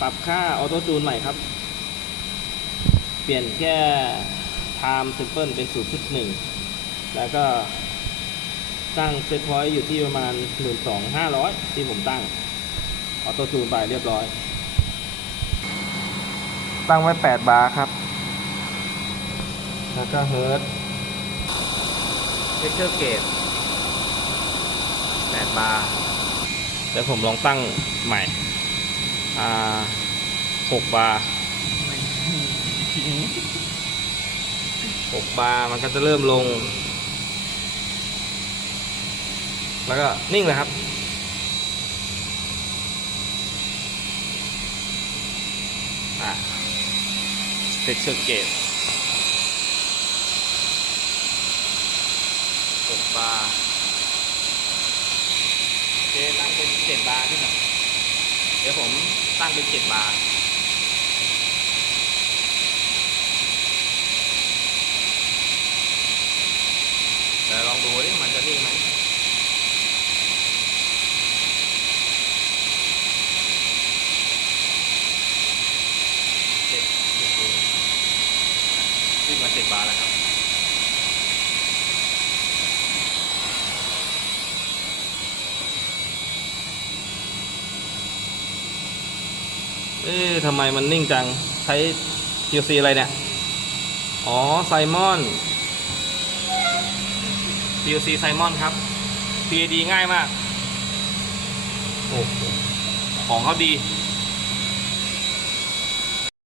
ปรับค่าออโต้จูนใหม่ครับ เปลี่ยนแค่ time simple เป็น 0.1 แล้วก็ตั้งเซตพอยต์อยู่ที่ประมาณ 12,500 ที่ผมตั้ง ออโต้จูนไปเรียบร้อย ตั้งไว้ 8 บาร์ครับ แล้วก็เฮิร์ตเทคเจอร์เกต8บาร์เดี๋ยวผมลองตั้งใหม่ อ่า6บาร์6บาร์มันก็จะเริ่มลง แล้วก็นิ่งเลยครับอะ texture gauge 6บาร์เจตั้งเป็น7บาร์ขึ้นหน่อยเดี๋ยวผม ตั้งเป็น7บาร์เดี๋ยวลองดูดิมันจะนิ่งไหมเจ็ดเจ็ดดูขึ้นมาเจ็ดบาร์แล้วครับ เอ๊ะทำไมมันนิ่งจัง ใช้ QC อะไรเนี่ย อ๋อ ไซมอน QC ไซมอนครับ PAD ง่ายมาก โอ้โหของเขาดี